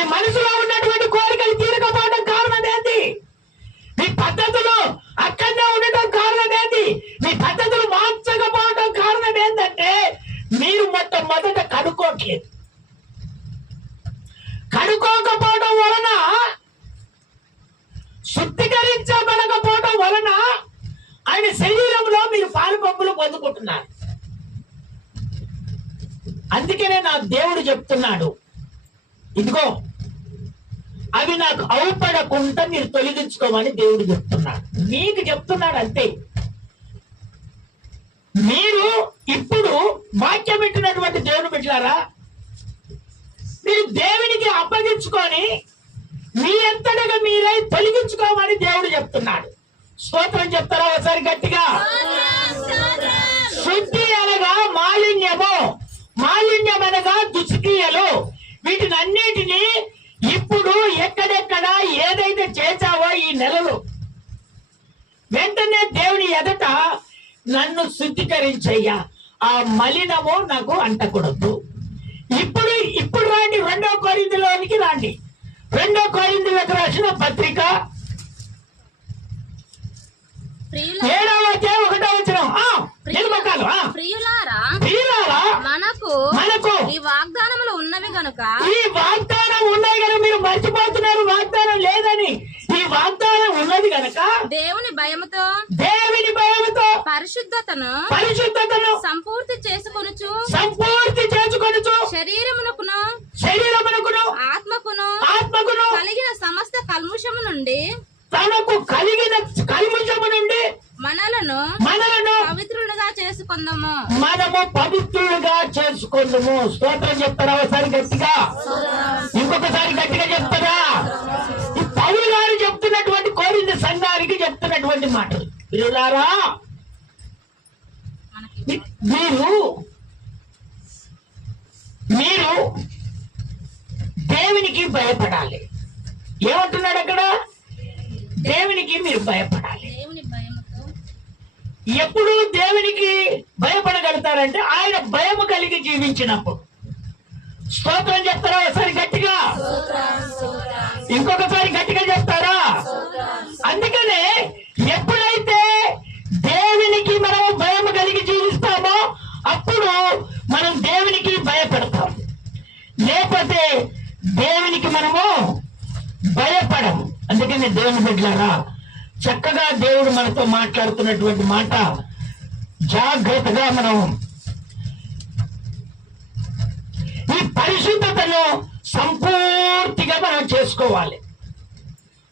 మీ మనసులో ఉన్నటువంటి కోరికలు తీరకపోవడం కారణం ఏంటి? మీ పద్ధతులు అక్కడనే ఉండటం కారణం ఏంటి? మీ పద్ధతులు మార్చకపోవడం కారణం ఏంటంటే మీరు మొట్టమొదట కడుక్కోవట్లేదు. కడుక్కోకపోవడం వలన, శుద్ధీకరించబడకపోవడం వలన ఆయన శరీరంలో మీరు పాలు పంపులు పొందుకుంటున్నారు. అందుకనే నా దేవుడు చెప్తున్నాడు, ఇదిగో అవి నాకు అవపడకుండా మీరు తొలగించుకోమని దేవుడు చెప్తున్నాడు. మీకు చెప్తున్నాడు అంతే. మీరు ఇప్పుడు వాక్యం పెట్టినటువంటి దేవుని బిడ్డలారా, మీరు దేవునికి అప్పగించుకొని మీ అంతటగా మీరై తొలగించుకోమని దేవుడు చెప్తున్నాడు. స్తోత్రం చెప్తారా ఒకసారి గట్టిగా? శుద్ధి అనగా మాలిన్యము, మాలిన్యం అనగా దుష్క్రియలు. వీటిని అన్నిటినీ ఇప్పుడు ఎక్కడెక్కడ ఏదైతే చేశావో ఈ నెలలో వెంటనే దేవుని ఎదుట నన్ను శుద్ధీకరించయ్యా, ఆ మలినము నాకు అంటకూడదు. ఇప్పుడు రాండి, 2వ కొరింథీయులోనికి రండి. 2వ కొరింథీయులకు రాసిన పత్రిక 7వ అధ్యాయం 1వ వచనం. మనకు ఈ వాగ్దానములు ఉన్నవి గనుక, ఈ వాగ్దానం ఉన్నాయి కనుక మీరు మర్చిపోతున్నారు వాగ్దానం లేదని. ఈ వాగ్దానం ఉన్నది గనక దేవుని భయముతో పరిశుద్ధతను సంపూర్తి చేసుకొనుచు శరీరమునకును ఆత్మకును కలిగిన సమస్త కల్ముషము నుండి మనలను పవిత్రులుగా చేసుకుందాము. మనము పవిత్రులుగా చేసుకుందాము. స్తోత్రం చెప్తారా ఒకసారి గట్టిగా? ఇంకొకసారి గట్టిగా చెప్తారా? పౌలు గారు చెప్తున్నటువంటి కొరింథీ సంఘానికి చెప్తున్నటువంటి మాటలు. ప్రియులారా, మీరు దేవునికి భయపడాలి. ఏమంటున్నాడు అక్కడ? దేవునికి మీరు భయపడాలి. ఎప్పుడు దేవునికి భయపడగలుగుతారంటే ఆయన భయము కలిగి జీవించినప్పుడు. స్తోత్రం చెప్తారా ఒకసారి గట్టిగా? ఇంకొకసారి గట్టిగా చెప్తారా? అందుకనే ఎప్పుడైతే దేవునికి మనం భయము కలిగి జీవిస్తామో అప్పుడు మనం దేవునికి భయపడతాం. లేకపోతే దేవునికి మనము భయపడము. అందుకని దేవుని బిడ్డలారా, చక్కగా దేవుడు మనతో మాట్లాడుతున్నటువంటి మాట జాగ్రత్తగా మనం ఈ పరిశుద్ధతను సంపూర్తిగా మనం చేసుకోవాలి.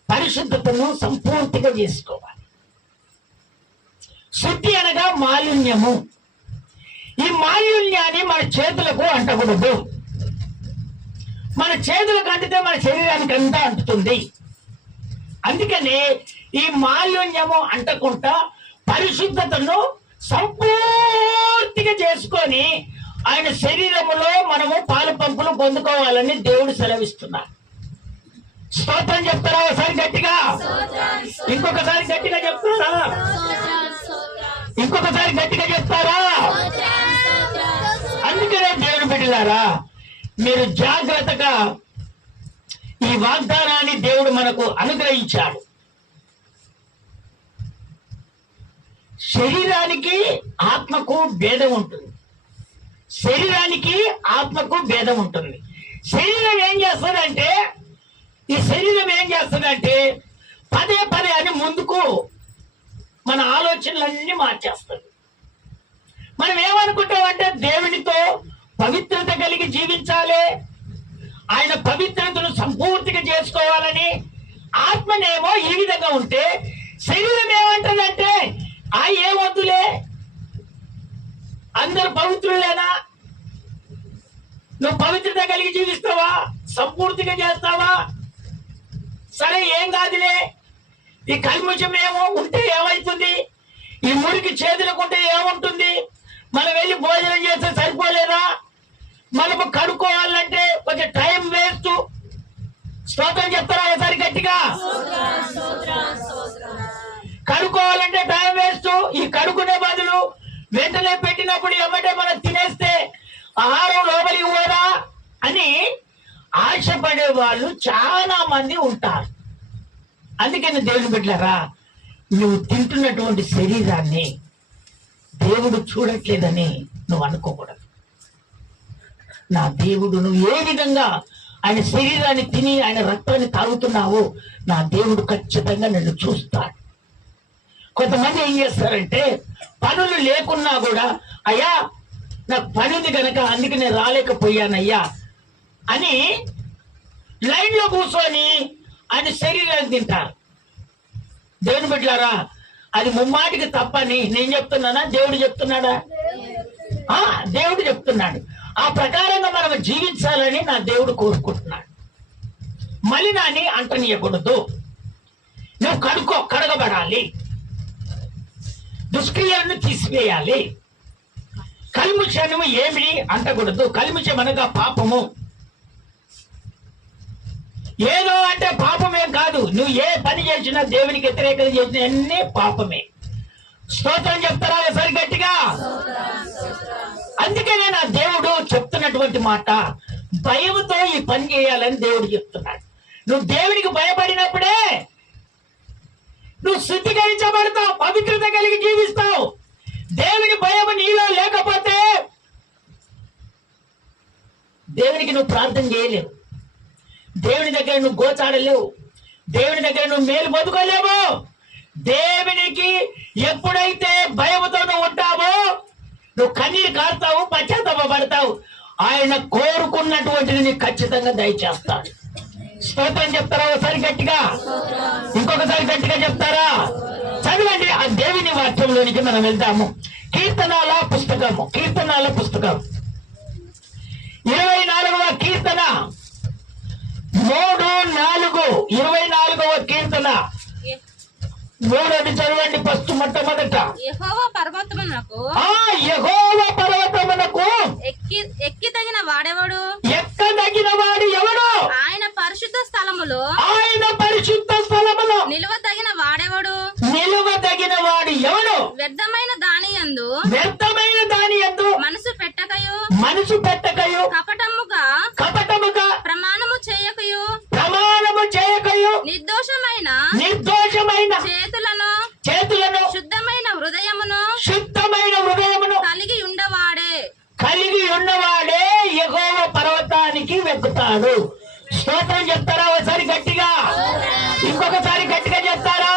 పరిశుద్ధతను సంపూర్తిగా చేసుకోవాలి. శుద్ధి అనగా మాలిన్యము. ఈ మాలిన్యాన్ని మన చేతులకు అంటకూడదు. మన చేతులకు అంటితే మన శరీరానికి అంతా అంటుతుంది. అందుకని ఈ మాలిన్యము అంటకుండా పరిశుద్ధతను సంపూర్తిగా చేసుకొని ఆయన శరీరములో మనము పాలు పంపులు పొందుకోవాలని దేవుడు సెలవిస్తున్నాడు. స్తోత్రం చెప్తారా ఒకసారి గట్టిగా? ఇంకొకసారి గట్టిగా చెప్తారా? ఇంకొకసారి గట్టిగా చెప్తారా? అందుకనే దేవుని బిడ్డలారా, మీరు జాగ్రత్తగా ఈ వాగ్దానాన్ని దేవుడు మనకు అనుగ్రహించాడు. శరీరానికి ఆత్మకు భేదం ఉంటుంది. శరీరానికి ఆత్మకు భేదం ఉంటుంది. శరీరం ఏం చేస్తుందంటే పదే పదే అని ముందుకు మన ఆలోచనలన్నీ మార్చేస్తుంది. మనం ఏమనుకుంటామంటే దేవునితో పవిత్రత కలిగి జీవించాలి, ఆయన పవిత్రతను సంపూర్తిగా చేసుకోవాలని. ఆత్మనేమో ఈ విధంగా ఉంటే శరీరం ఏమంటుందంటే ఏమొద్దులే, అందరు పవిత్రులేనా, నువ్వు పవిత్రత కలిగి జీవిస్తావా, సంపూర్తిగా చేస్తావా, సరే ఏం కాదులే, ఈ కల్ముషం ఏమో ఉంటే ఏమవుతుంది, ఈ మురికి చేతులకుంటే ఏముంటుంది, మనం వెళ్ళి భోజనం చేస్తే సరిపోలేదా, మనము కడుక్కోవాలంటే కొంచెం టైం వేస్ట్. స్తోత్రం చెప్తారా ఒకసారి గట్టిగా? కడుక్కోవాలంటే టైం వేస్ట్. ఈ కడుక్కునే బదులు వెంటనే పెట్టినప్పుడు ఏమంటే మనం తినేస్తే ఆహారం లోపలికి పోదా అని ఆశ భయపడే వాళ్ళు చాలా మంది ఉంటారు. అందుకని దేవుని బిడ్డలారా, నువ్వు తింటున్నటువంటి శరీరాన్ని దేవుడు చూడట్లేదని నువ్వు అనుకోకూడదు. నా దేవుడు, నువ్వు ఏ విధంగా ఆయన శరీరాన్ని తిని ఆయన రక్తాన్ని తాగుతున్నావో నా దేవుడు ఖచ్చితంగా నిన్ను చూస్తాడు. కొంతమంది ఏం చేస్తారంటే పనులు లేకున్నా కూడా, అయ్యా నాకు పని ఉంది కనుక అందుకే నేను రాలేకపోయానయ్యా అని లైన్ లో కూర్చొని ఆయన శరీరాన్ని తింటారు. దేవుని బిడ్డలారా, అది ముమ్మాటికి తప్పని నేను చెప్తున్నానా, దేవుడు చెప్తున్నాడా? దేవుడు చెప్తున్నాడు. ఆ ప్రకారంగా మనం జీవించాలని నా దేవుడు కోరుకుంటున్నాడు. మలినాన్ని అంటనీయకూడదు. నువ్వు కడగబడాలి, దుష్క్రియలను తీసివేయాలి. కల్ముషము ఏమి అంటకూడదు. కల్ముషం అనగా పాపము. ఏదో అంటే పాపమేం కాదు. నువ్వు ఏ పని చేసినా దేవునికి వ్యతిరేకంగా చేసిన అన్ని పాపమే. స్తోత్రం చెప్తారా ఒకసారి గట్టిగా? అందుకనే నా దేవుడు చెప్తున్నటువంటి మాట, భయముతో ఈ పని చేయాలని దేవుడు చెప్తున్నాడు. నువ్వు దేవునికి భయపడినప్పుడే నువ్వు శుద్ధీకరించబడతావు, పవిత్రత కలిగి జీవిస్తావు. దేవుని భయం నీలో లేకపోతే దేవునికి నువ్వు ప్రార్థన చేయలేవు, దేవుని దగ్గర నువ్వు గోచాడలేవు, దేవుని దగ్గర నువ్వు మేలు పొందుకోలేవు. దేవునికి ఎప్పుడైతే భయముతో నువ్వు ఉంటావో నువ్వు కన్నీరు కారుతావు, పశ్చాత్తాపడతావు. ఆయన కోరుకున్నటువంటిది నీకు ఖచ్చితంగా దయచేస్తాడు. స్తోత్రం చెప్తారా ఒకసారి గట్టిగా? ఇంకొకసారి గట్టిగా చెప్తారా? చదవండి ఆ దేవుని వాక్యంలోనికి మనం వెళ్తాము. కీర్తనాల పుస్తకం 24వ కీర్తన 3:4. 24వ కీర్తన 3 చదవండి. ఫస్ట్ మొట్టమొదట యెహోవా పర్వతమునకు ఎక్కి తగిన వాడెవడు? ఎక్కదగిన వాడు ఎవడు? ఆయన పరిశుద్ధ స్థలములో నిలువదగిన వాడెవడు? నిలువదగిన వాడు ఎవడు? వ్యర్థమైన దాని యందు మనసు పెట్టకయు కపటముగా ప్రమాణము చేయకయు నిర్దోషమైన చేతులను శుద్ధమైన హృదయమును కలిగి ఉన్నవాడే యెహోవా పర్వతానికి వెక్కుతాడు. స్తోత్రం చెప్తారా ఒకసారి గట్టిగా? ఇంకొకసారి గట్టిగా చెప్తారా?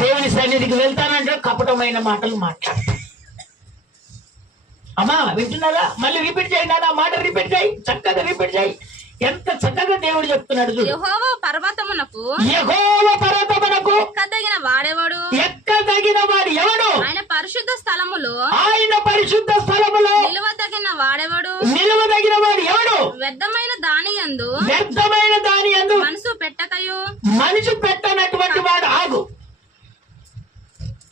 దేవుని సన్నిధికి వెళ్తానంటే కపటమైన మాటలు మాట్లాడతారు. అమ్మా వింటున్నారా? మళ్ళీ రిపీట్ చేయండి. ఆ మాట రిపీట్ చేయి, చక్కగా రిపీట్ చేయి. ఎంత చక్కగా దేవుడు చెప్తున్నాడు. యెహోవా పర్వతమునకు ఎక్కదగిన వాడు ఎవడు? ఆయన పరిశుద్ధ స్థలములో నిలువదగిన వాడు ఎవడు? వ్యర్థమైన దాని యందు మనసు పెట్టనటువంటి వాడు. ఆగు.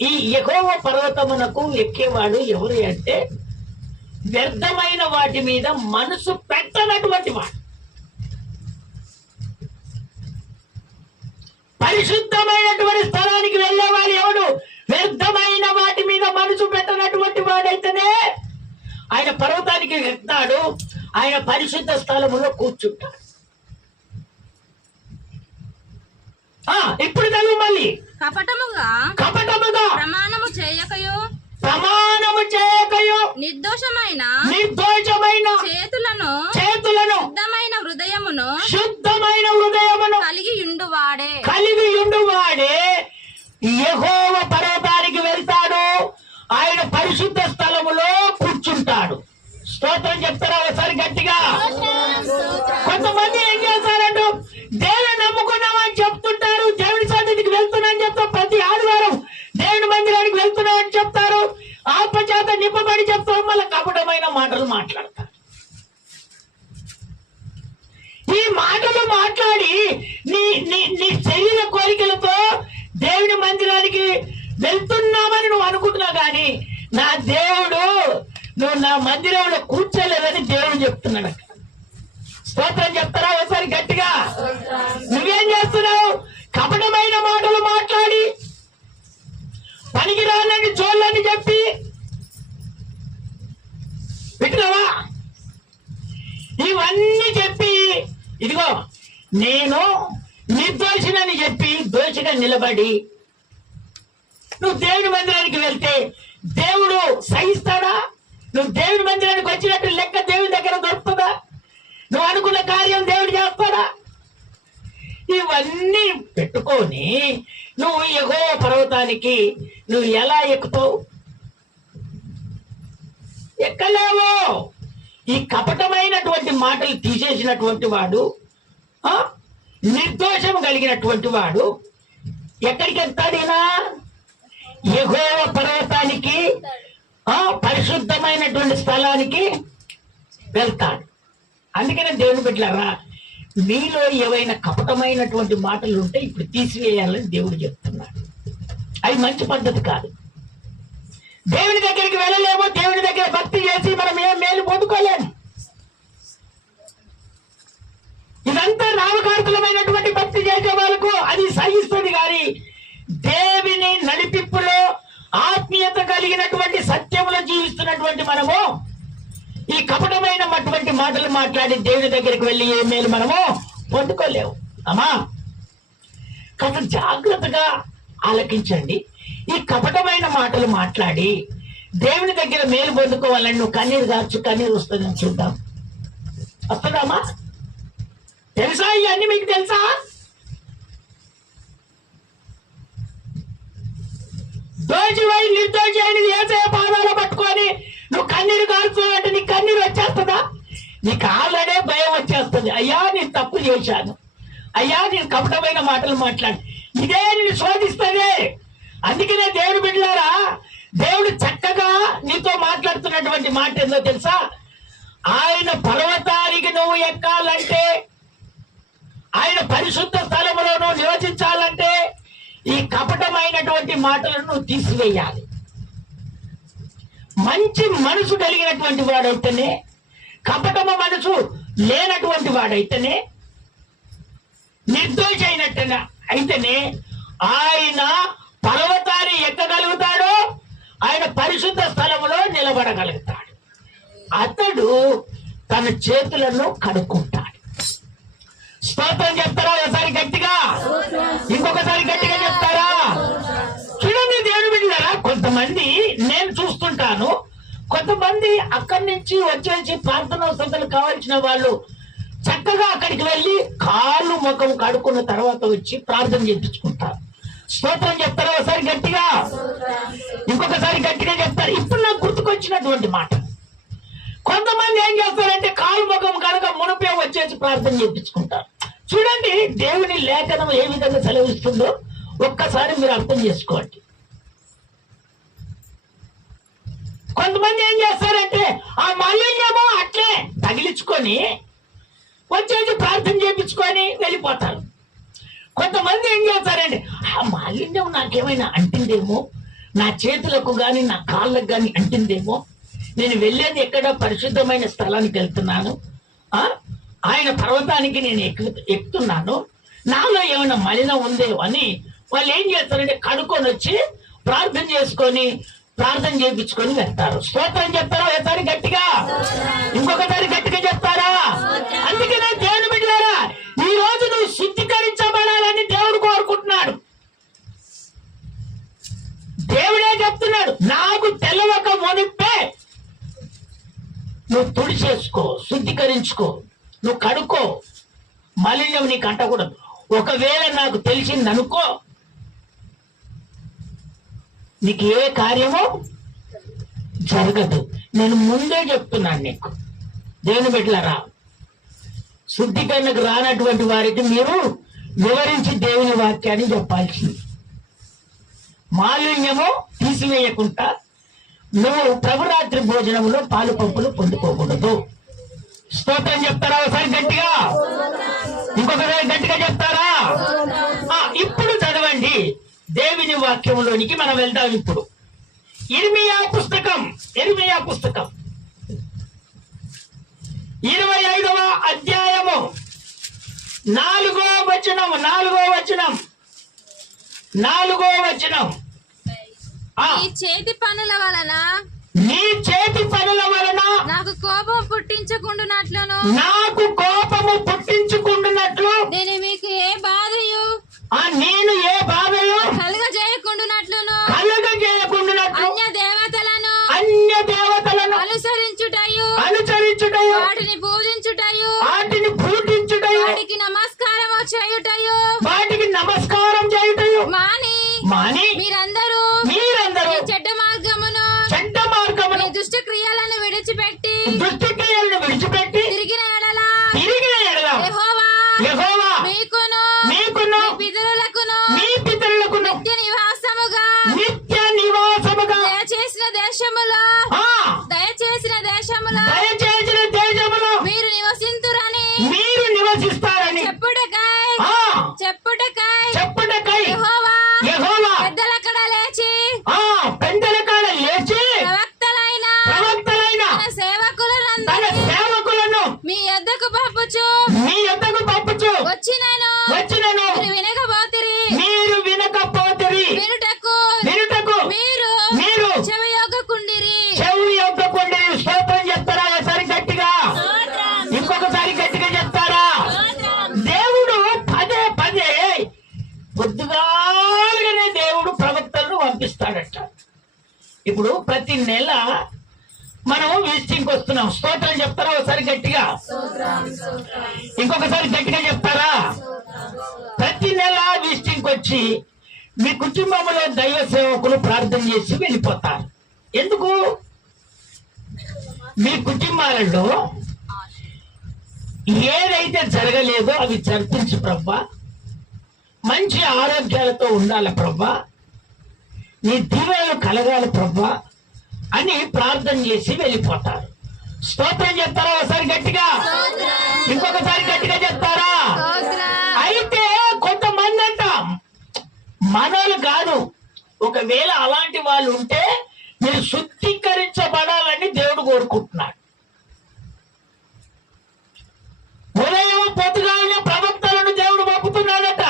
ఈ యెహోవా పర్వతమునకు ఎక్కేవాడు ఎవరు అంటే వ్యర్థమైన వాటి మీద మనసు పెట్టనటువంటి వాడు. పరిశుద్ధమైనటువంటి స్థలానికి వెళ్ళేవాడు ఎవడు? వ్యర్థమైన వాటి మీద మనసు పెట్టనటువంటి వాడైతేనే ఆయన పర్వతానికి వెళ్తాడు, ఆయన పరిశుద్ధ స్థలములో కూర్చుంటాడు. ఇప్పుడు చదువు మళ్ళీ. కపటముగా ప్రమాణము చేయకయు నిర్దోషమైన చేతులను శుద్ధమైన హృదయమును కలిగి ఉండువాడే యెహోవా పర్వతానికి వెళ్తాడు, ఆయన పరిశుద్ధ స్థలములో కూర్చుంటాడు. స్తోత్రం చెప్తారా ఒకసారి గట్టిగా? కొంతమంది ఏం చేస్తారంటూ దేవుని నమ్ముకున్నామని చెప్తుంటారు, దేవుని సన్నిధికి వెళ్తున్నామని చెప్తారు, ప్రతి ఆదివారం దేవుని మందిరానికి వెళ్తున్నామని చెప్తారు, ఆత్మచేత నింపబడి చెప్తారు, మళ్ళీ కపటమైన మాటలు మాట్లాడతారు. ఈ మాటలు మాట్లాడి నీ శరీర కోరికలతో దేవుని మందిరానికి వెళ్తున్నామని నువ్వు అనుకుంటున్నావు, కానీ నా దేవుడు నువ్వు నా మందిరంలో కూర్చోలేదని దేవుడు చెప్తున్నాడు. స్తోత్రం చెప్తారా ఒకసారి గట్టిగా? నువ్వేం చేస్తున్నావు? కపటమైన మాటలు మాట్లాడి పనికిరాలని చోళ్ళని చెప్పి వింటున్నావా? ఇవన్నీ చెప్పి ఇదిగో నేను నిర్దోషినని చెప్పి దోషిగా నిలబడి నువ్వు దేవుని మందిరానికి వెళ్తే దేవుడు సహిస్తాడా? నువ్వు దేవుని మందిరానికి వచ్చినట్టు లెక్క దేవుని దగ్గర దొరుకుతుందా? నువ్వు అనుకున్న కార్యం దేవుడు చేస్తాడా? ఇవన్నీ పెట్టుకొని నువ్వు యెహోవా పర్వతానికి నువ్వు ఎలా ఎక్కుతావు? ఎక్కలేవు. ఈ కపటమైనటువంటి మాటలు తీసేసినటువంటి వాడు, నిర్దోషం కలిగినటువంటి వాడు ఎక్కడికి వెళ్తాడైనా? యెహోవా పర్వతానికి, పరిశుద్ధమైనటువంటి స్థలానికి వెళ్తాడు. అందుకనే దేవుని బిడ్డలారా, మీలో ఏవైనా కపటమైనటువంటి మాటలు ఉంటే ఇప్పుడు తీసివేయాలని దేవుడు చెప్తున్నాడు. అది మంచి పద్ధతి కాదు. దేవుని దగ్గరికి వెళ్ళలేమో, దేవుని దగ్గర భక్తి చేసి మనం ఏం మేలు పొందుకోలేము. ఇదంతా నామకార్థమైనటువంటి భక్తి చేసే వాళ్ళకు అది సహిస్తుంది. కానీ దేవుని నడిపింపులో ఆత్మీయత కలిగినటువంటి సత్యములో జీవిస్తున్నటువంటి మనము ఈ కపటమైనటువంటి మాటలు మాట్లాడి దేవుని దగ్గరికి వెళ్ళి ఏ మేలు మనము పొందుకోలేము. అమ్మా, కాస్త జాగ్రత్తగా ఆలకించండి. ఈ కపటమైన మాటలు మాట్లాడి దేవుని దగ్గర మేలు పొందుకోవాలని నువ్వు కన్నీరు గార్చు, కన్నీరు వస్తుందని చూద్దాం. వస్తుందమ్మా? తెలుసా? ఇవన్నీ మీకు తెలుసా? దోషివై నిర్దోషి అయిన యేసయ్య పాదాలు పట్టుకొని నువ్వు కన్నీరు కాల్చుకోవాలంటే నీకు కన్నీరు వచ్చేస్తుందా? నీకు ఆల్రెడీ భయం వచ్చేస్తుంది. అయ్యా నేను తప్పు చేశాను, అయ్యా నేను కపటమైన మాటలు మాట్లాడి, ఇదే నేను శోధిస్తుంది. అందుకనే దేవుని బిడ్డలారా, దేవుడు చక్కగా నీతో మాట్లాడుతున్నటువంటి మాట ఏందో తెలుసా? ఆయన పర్వతానికి నువ్వు ఎక్కాలంటే, ఆయన పరిశుద్ధ స్థలములో నువ్వు నివసించాలంటే ఈ కపటమైనటువంటి మాటలను నువ్వు తీసివేయాలి. మంచి మనసు కలిగినటువంటి వాడైతేనే, కపటమ మనసు లేనటువంటి వాడైతేనే, నిర్దోషి అయితేనే ఆయన పర్వతాన్ని ఎక్కగలుగుతాడు, ఆయన పరిశుద్ధ స్థలములో నిలబడగలుగుతాడు. అతడు తన చేతులను కడుక్కుంటాడు. స్తోత్రం చెప్తారా? ఒకసారి గట్టిగా, ఇంకొకసారి గట్టిగా చెప్తారా? చూడండి దేవుని బిడ్డలారా, కొంతమంది నేను చూస్తుంటాను, కొంతమంది అక్కడి నుంచి వచ్చేసి ప్రార్థనా వసతులు కావాల్సిన వాళ్ళు చక్కగా అక్కడికి వెళ్ళి కాళ్ళు ముఖం కడుక్కున్న తర్వాత వచ్చి ప్రార్థన చేయించుకుంటారు. స్తోత్రం చెప్తారా? ఒకసారి గట్టిగా, ఇంకొకసారి గట్టిగా చెప్తారు. ఇప్పుడు నాకు గుర్తుకొచ్చినటువంటి మాట, కొంతమంది ఏం చేస్తారంటే కాలు ముఖం కనుక మునిపే వచ్చేసి ప్రార్థన చేయించుకుంటారు. చూడండి దేవుని లేఖనం ఏ విధంగా సెలవిస్తుందో ఒక్కసారి మీరు అర్థం చేసుకోండి. కొంతమంది ఏం చేస్తారంటే ఆ మాలిన్యమో అట్లే తగిలించుకొని వచ్చేసి ప్రార్థన చేయించుకొని వెళ్ళిపోతారు. కొంతమంది ఏం చేస్తారంటే ఆ మాలిన్యం నాకేమైనా అంటిందేమో, నా చేతులకు కానీ నా కాళ్ళకు కానీ అంటిందేమో, నేను వెళ్ళేది ఎక్కడ పరిశుద్ధమైన స్థలానికి వెళ్తున్నాను, ఆయన పర్వతానికి నేను ఎక్కుతున్నాను, నాలో ఏమైనా మలినం ఉందేమో అని వాళ్ళు ఏం చేస్తారంటే కడుక్కొని వచ్చి ప్రార్థన చేసుకొని ప్రార్థన చేయించుకొని వెళ్తారు. స్తోత్రం చెప్తారా? ఒకసారి గట్టిగా, ఇంకొకసారి గట్టిగా చెప్తారా? అందుకనే దేవుని బిడ్డలారా, ఈ రోజు నువ్వు శుద్ధీకరించబడాలని దేవుడు కోరుకుంటున్నాడు. దేవుడే చెప్తున్నాడు, నాకు తెలవక మునిపే నువ్వు తుడిచేసుకో, శుద్ధీకరించుకో, నువ్వు కడుక్కో, మాలిన్యం నీకు అంటకూడదు. ఒకవేళ నాకు తెలిసిందనుకో, నీకు ఏ కార్యమో జరగదు. నేను ముందే చెప్తున్నాను నీకు. దేవుని బిడ్డలారా, శుద్ధీకరణకు రానటువంటి వారికి మీరు వివరించి దేవుని వాక్యాన్ని చెప్పాల్సింది. మాలిన్యము తీసివేయకుండా నువ్వు ప్రభురాత్రి భోజనములో పాలు పంపులు పొందుకోకూడదు. స్తోత్రం చెప్తారా? ఒకసారి గట్టిగా, ఇంకొకసారి గట్టిగా చెప్తారా? ఇప్పుడు చదవండి దేవుని వాక్యంలోనికి మనం వెళ్దాం. ఇప్పుడు ఇర్మియా పుస్తకం 25వ అధ్యాయము 4వ వచనం. నీ చేతి పనుల వలన నాకు కోపం పుట్టించుకుంటున్నట్లును నాకు కోపము పుట్టించుకు దేవతలను అనుసరించుటయు అనుసరించుటయు వాటిని పూజించుటయు వాటిని పూజించుటయు వాటికి నమస్కారము చేయుటయు వాటికి నమస్కారం చేయుటయు మాని మాని మీరందరూ మీరందరూ ఈ చెడ్డ మార్గమును చెడ్డ మార్గమును మీ దుష్ట క్రియలను విడిచిపెట్టి దుష్టిక్రియలను విడిచిపెట్టి తిరిగిన ఎడల యెహోవా మీకును మీకును మీ పితరులకును మీ పితరులకును నిత్య నివాసముగా నిత్య నివాసముగా దయచేసిన దేశములో ఆ, దయచేసిన దేశములో దయచేసిన దేశములో మీరు నివసింతురని మీరు నివసిస్తారని చెప్పుటకై ఆ, చెప్పుటకై చెప్పుటకై యెహోవా యెహోవా పెద్దలక్కడ లేచి ఆ పెద్దల కాడ లేచి ప్రవక్తలైన ప్రవక్తలైన తన సేవకులను తన సేవకులను మీ యొద్దకు పంపుచు మీ యొద్దకు పంపుచు వచ్చినను వచ్చినను మీరు వినకపోతిరి మీరు వినకపోతిరి వినుటకు వినుటకు మీరు మీరు చెవియొగ్గకుండిరి చెవి యొక్కకుండా స్తోత్రం చెప్తారా ఒకసారి గట్టిగా ఇంకొకసారి గట్టిగా చెప్తారా దేవుడు పదే పదే పొద్దుగాలుగానే దేవుడు ప్రవక్తలను పంపిస్తాడట. ఇప్పుడు ప్రతి నెల మనం విజిటింగ్కి వస్తున్నాం. స్తోత్రం చెప్తారా ఒకసారి గట్టిగా ఇంకొకసారి గట్టిగా చెప్తారా? ప్రతి నెల విజిటింగ్కి వచ్చి మీ కుటుంబంలో దైవ సేవకులు ప్రార్థన చేసి వెళ్ళిపోతారు. ఎందుకు? మీ కుటుంబాలలో ఏదైతే జరగలేదో అవి జరిపించు ప్రభా, మంచి ఆరోగ్యాలతో ఉండాలి ప్రభా, నీ దీవెనలు కలగాలి ప్రభా అని ప్రార్థన చేసి వెళ్ళిపోతారు. స్తోత్రం చెప్తారా ఒకసారి గట్టిగా ఇంకొకసారి గట్టిగా చెప్తారా? అయితే కొంతమంది అంట మనోళ్ళు కాదు, ఒకవేళ అలాంటి వాళ్ళు ఉంటే మీరు శుద్ధీకరించబడాలని దేవుడు కోరుకుంటున్నాడు. ఉదయం పొద్దుగానే ప్రవక్తలను దేవుడు పంపుతున్నాడట.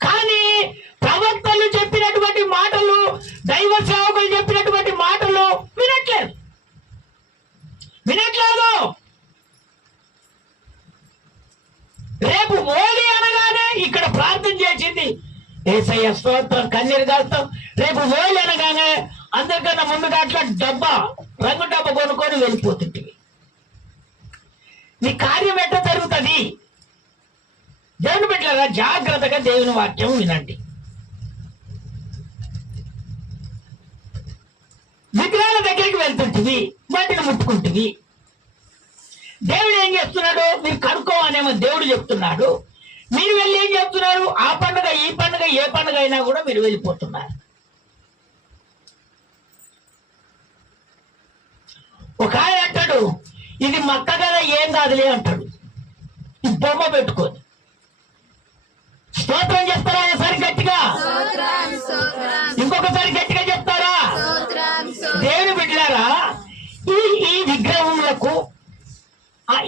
కానీ ప్రవక్తలు చెప్పినటువంటి మాటలు, దైవ సేవకులు చెప్పినటువంటి మాటలు వినట్లేదు. రేపు ఓలి అనగానే ఇక్కడ ప్రార్థన చేసింది యేసయ్య స్తోత్రం, కన్నీరు కాస్తాం. రేపు ఓలి అనగానే అందరికన్నా ముందుగా అట్లా రంగు డబ్బా కొనుక్కొని వెళ్ళిపోతుంది. నీ కార్యం ఎట్లా జరుగుతుంది? దేవుని బిడ్డలారా, జాగ్రత్తగా దేవుని వాక్యం వినండి. విగ్రహాల దగ్గరికి వెళ్తుంటివి, వాటిని ముట్టుకుంటుంది. దేవుడు ఏం చేస్తున్నాడు? మీరు కనుక్కోవాలేమో దేవుడు చెప్తున్నాడు. మీరు వెళ్ళి ఏం చెప్తున్నారు? ఆ పండుగ ఈ పండుగ ఏ పండుగ అయినా కూడా మీరు వెళ్ళిపోతున్నారు. ఒక ఆయన అంటాడు, ఇది మక్క కదా ఏం కాదులే అంటాడు. ఈ బొమ్మ పెట్టుకోదు. స్తోత్రం చెప్తారా ఒకసారి గట్టిగా ఇంకొకసారి గట్టిగా చెప్తారా? దేవుని బిడ్డలారా, ఈ విగ్రహములకు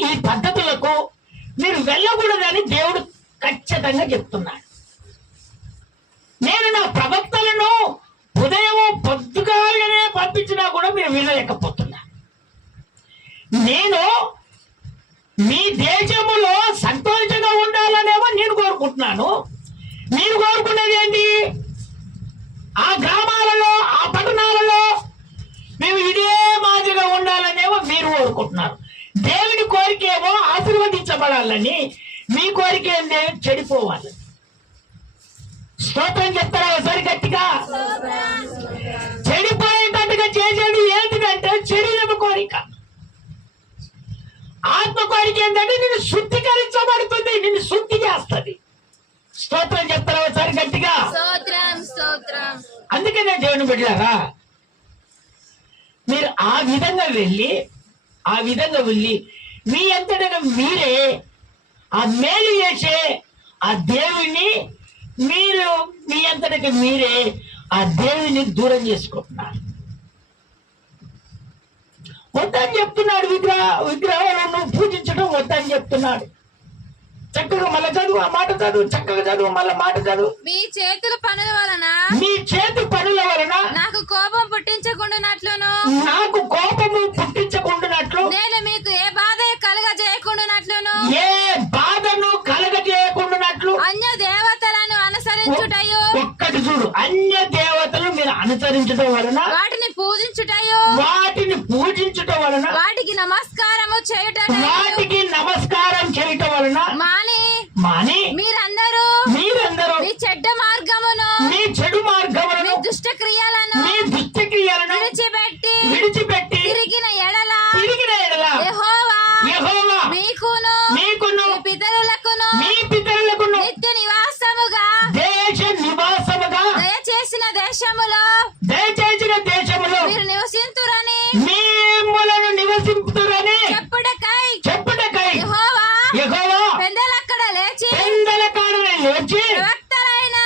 ఈ పద్ధతులకు మీరు వెళ్ళకూడదని దేవుడు ఖచ్చితంగా చెప్తున్నాడు. నేను నా ప్రవక్తలను ఉదయం పొద్దుగానే పంపించినా కూడా మీరు వినలేకపోతున్నా. నేను మీ దేశములో సంతోషంగా ఉండాలనేమో నేను కోరుకుంటున్నాను. మీరు కోరుకునేది ఏంటి? ఆ గ్రామాలలో, ఆ పట్టణాలలో మేము ఇదే మాదిరిగా ఉండాలనేమో మీరు కోరుకుంటున్నారు. దేవుని కోరిక ఏమో ఆశీర్వదించబడాలని, మీ కోరిక ఏంటి? చెడిపోవాలి. స్తోత్రం చెప్తారా ఒకసారి గట్టిగా? చెడిపోయేటట్టుగా చేసేది ఏంటిదంటే శరీరపు కోరిక. ఆత్మ కోరిక ఏంటంటే నిన్ను శుద్ధీకరించబడుతుంది, నిన్ను శుద్ధి చేస్తుంది. స్తోత్రం చెప్తారా ఒకసారి గట్టిగా? అందుకనే దేవుని బిడ్డలారా, మీరు ఆ విధంగా వెళ్ళి మీ అంతటా మీరే ఆ మేలు చేసే ఆ దేవుని మీరు మీ అంతటా మీరే ఆ దేవుని దూరం చేసుకుంటున్నారు. వద్దని చెప్తున్నాడు. విగ్రహాలను నువ్వు పూజించడం వద్దని చెప్తున్నాడు. చక్కగా మళ్ళా చదువు, ఆ మాట చదువు, చక్కగా చదువు, మళ్ళా మాట చదువు. మీ చేతుల పనుల వలన మీ చేతి పనుల వలన నాకు కోపం పుట్టించకుండానట్లును నేను మీకు ఏ బాధ కలగజేయకుండానట్లును ఏ బాధను కలగజేయకుండానట్లు అన్య దేవతలను అనుసరించుటయు ఒక్కటి చూడు, అన్య దేవతలు మీరు అనుసరించడం వలన వాటిని వాటిని పూజించటం వలన, వాటికి నమస్కారము చేయుట వాటికి నమస్కారం చేయటం వలన మాని మీరందరూ మీ చెడ్డ మార్గమును, మీ చెడు మార్గములను, మీ దుష్ట క్రియలను విడిచిపెట్టి తిరిగిన ఎడల యెహోవా మీకును మీ పితరులకును నిత్య నివాసముగా దయచేసిన దేశములో మీరు నివసింతురని చెప్పుటకై యెహోవా పెద్దలక్కడ లేచి ప్రవక్తలైన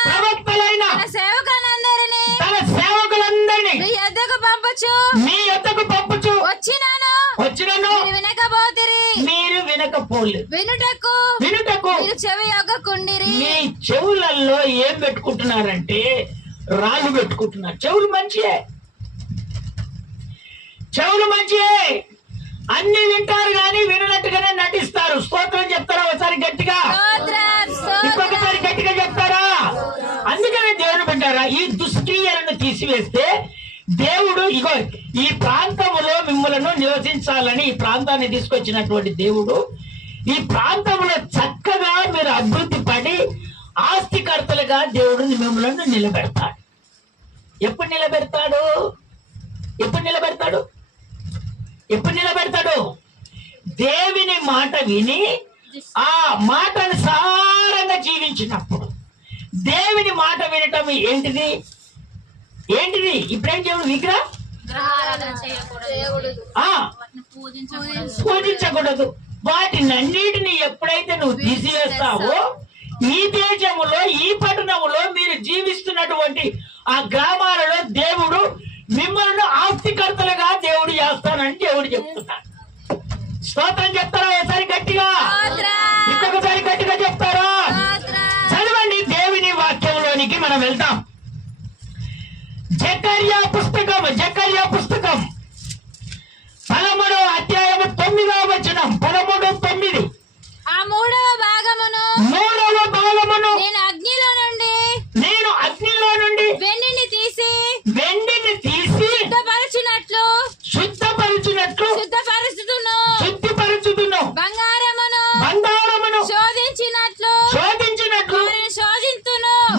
తన సేవకులందరినీ మీ యొద్దకు పంపుచు వచ్చినను మీరు వినకపోలేదు. వినుటకు మీరు చెవి యొగ్గకుండిరి. మీ చెవులలో ఏం పెట్టుకుంటున్నారంటే రాళ్ళు పెట్టుకుంటున్నారు. చెవులు మంచియే, అన్ని వింటారు కానీ వినట్టుగానే నటిస్తారు. స్తోత్రం చెప్తారా ఒకసారి గట్టిగా? ఇంకొకసారి గట్టిగా చెప్తారా? అందుకనే దేవుడు పెట్టారా ఈ దుష్క్రియలను తీసివేస్తే దేవుడు ఇగో ఈ ప్రాంతములో మిమ్మలను నివసించాలని ఈ ప్రాంతాన్ని తీసుకొచ్చినటువంటి దేవుడు ఈ ప్రాంతంలో చక్కగా మీరు అభివృద్ధి పడి ఆస్తికర్తలుగా దేవుడు మిమ్మల్ని నిలబెడతాడు. ఎప్పుడు నిలబెడతాడు? దేవుని మాట విని ఆ మాటను సారంగా జీవించినప్పుడు. దేవుని మాట వినటం ఏంటిది? ఇప్పుడేం దేవుడు పూజించకూడదు. వాటినన్నిటిని ఎప్పుడైతే నువ్వు తీసివేస్తావో ఈ దేశములో ఈ పట్టణములో మీరు జీవిస్తున్నటువంటి ఆ గ్రామాలలో దేవుడు మిమ్మల్ని ఆస్తికర్తలుగా దేవుడు చేస్తానని దేవుడు చెప్తున్నాడు. స్తోత్రం చెప్తారా ఒకసారి గట్టిగా? ఇంకొకసారి గట్టిగా చెప్తారా? చదవండి దేవుని వాక్యంలోనికి మనం వెళ్తాం. జకర్యా పుస్తకం 13వ అధ్యాయము 9వ వచనం. 13:9. ఆ మూడవ భాగమును నేను అగ్నిలో నుండి వెండిని తీసి శుద్ధపరచుదును. బంగారమును శోధించినట్లు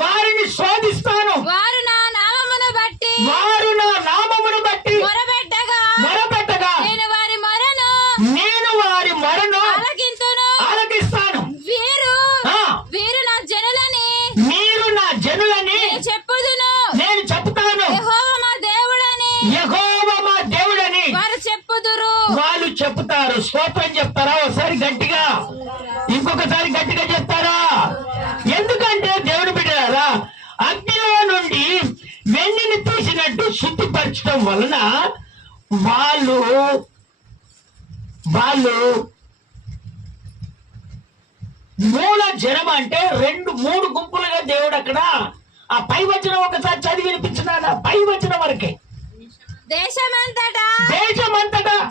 వారిని శోధిస్తాను. వారు నా నామమును బట్టి మొరపెట్టగా నేను వారి మొరను ఆలకిస్తాను. వీరు నా జనులని నేను చెప్పుతాను. యెహోవా మా దేవుడని వాళ్ళు చెప్తారు. స్తోత్రం చెప్తారా ఒకసారి గట్టిగా? ఇంకొకసారి గట్టిగా చెప్తారా? ఎందుకంటే దేవుడు బిడ్డలారా అగ్నిలో నుండి వెండిని తీసినట్టు శుద్ధిపరచడం వలన వాళ్ళు మూల జనం అంటే 2-3 గుంపులుగా దేవుడు అక్కడ ఆ పై వచనం ఒకసారి చదివి వినిపించినాడా? పై వచనం వరకే. దేశమంతటా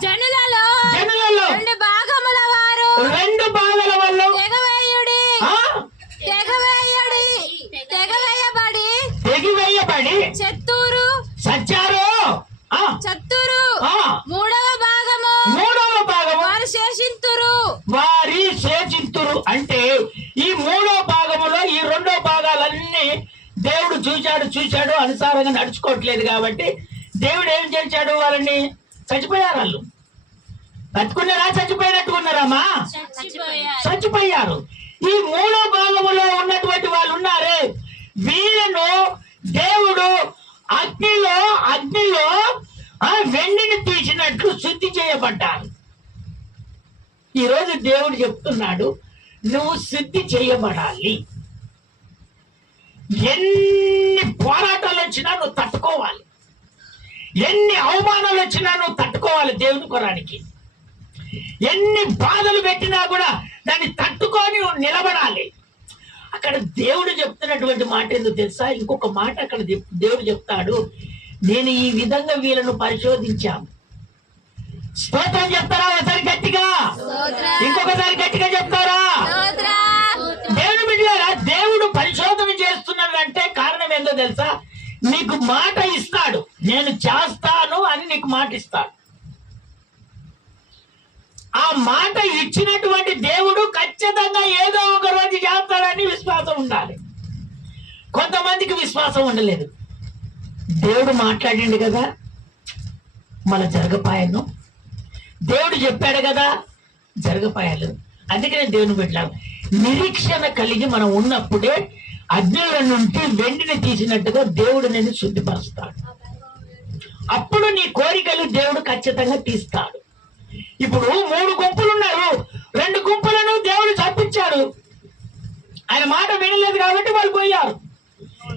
జనులలో 2 భాగముల వారు 2 భాగాల వల్ల తెగివేయబడి చచ్చారు. మూడవ భాగము వారు శేషింతురు. అంటే ఈ 3వ భాగములో ఈ 2వ భాగాలన్నీ దేవుడు చూశాడు అనుసారంగా నడుచుకోవట్లేదు కాబట్టి దేవుడు ఏం చేశాడు? వాళ్ళని చచ్చిపోయారు. వాళ్ళు బతుకున్నారా? చచ్చిపోయినట్టుకున్నారమ్మా? చచ్చిపోయారు. ఈ 3వ భాగములో ఉన్నటువంటి వాళ్ళు ఉన్నారే వీళ్ళను దేవుడు అగ్నిలో వెండిని తీసినట్లు శుద్ధి చేయబడ్డారు. ఈరోజు దేవుడు చెప్తున్నాడు నువ్వు శుద్ధి చేయబడాలి. ఎన్ని పోరాటాలు వచ్చినా నువ్వు తట్టుకోవాలి, ఎన్ని అవమానాలు వచ్చినా నువ్వు తట్టుకోవాలి. దేవుని కొరానికి ఎన్ని బాధలు పెట్టినా కూడా దాన్ని తట్టుకొని నువ్వు నిలబడాలి. అక్కడ దేవుడు చెప్తున్నటువంటి మాట ఎందుకు తెలుసా? ఇంకొక మాట అక్కడ దేవుడు చెప్తాడు, నేను ఈ విధంగా వీళ్ళను పరిశోధించాను. స్తోత్రం చెప్తారా ఒకసారి గట్టిగా? ఇంకొకసారి గట్టిగా చెప్తారా? దేవుడు బిడ్డలారా దేవుడు పరిశోధన చేస్తున్నాడంటే కారణం ఏందో తెలుసా? నీకు మాట ఇస్తాడు, నేను చేస్తాను అని నీకు మాట ఇస్తాడు. ఆ మాట ఇచ్చినటువంటి దేవుడు ఖచ్చితంగా ఏదో ఒక రోజు చేస్తాడని విశ్వాసం ఉండాలి. కొంతమందికి విశ్వాసం ఉండలేదు. దేవుడు మాట్లాడిండు కదా, మన జరగపాయను, దేవుడు చెప్పాడు కదా, జరగపాయాలు. అందుకనే దేవుని పెట్టాము. నిరీక్షణ కలిగి మనం ఉన్నప్పుడే అగ్నిలో నుండి వెండిని తీసినట్టుగా దేవుడు నిన్ను శుద్ధిపరుస్తాడు. అప్పుడు నీ కోరికలు దేవుడు ఖచ్చితంగా తీస్తాడు. ఇప్పుడు 3 గుంపులు ఉన్నారు, 2 గుంపులను దేవుడు చంపించాడు. ఆయన మాట వినలేదు కాబట్టి వాళ్ళు పోయారు.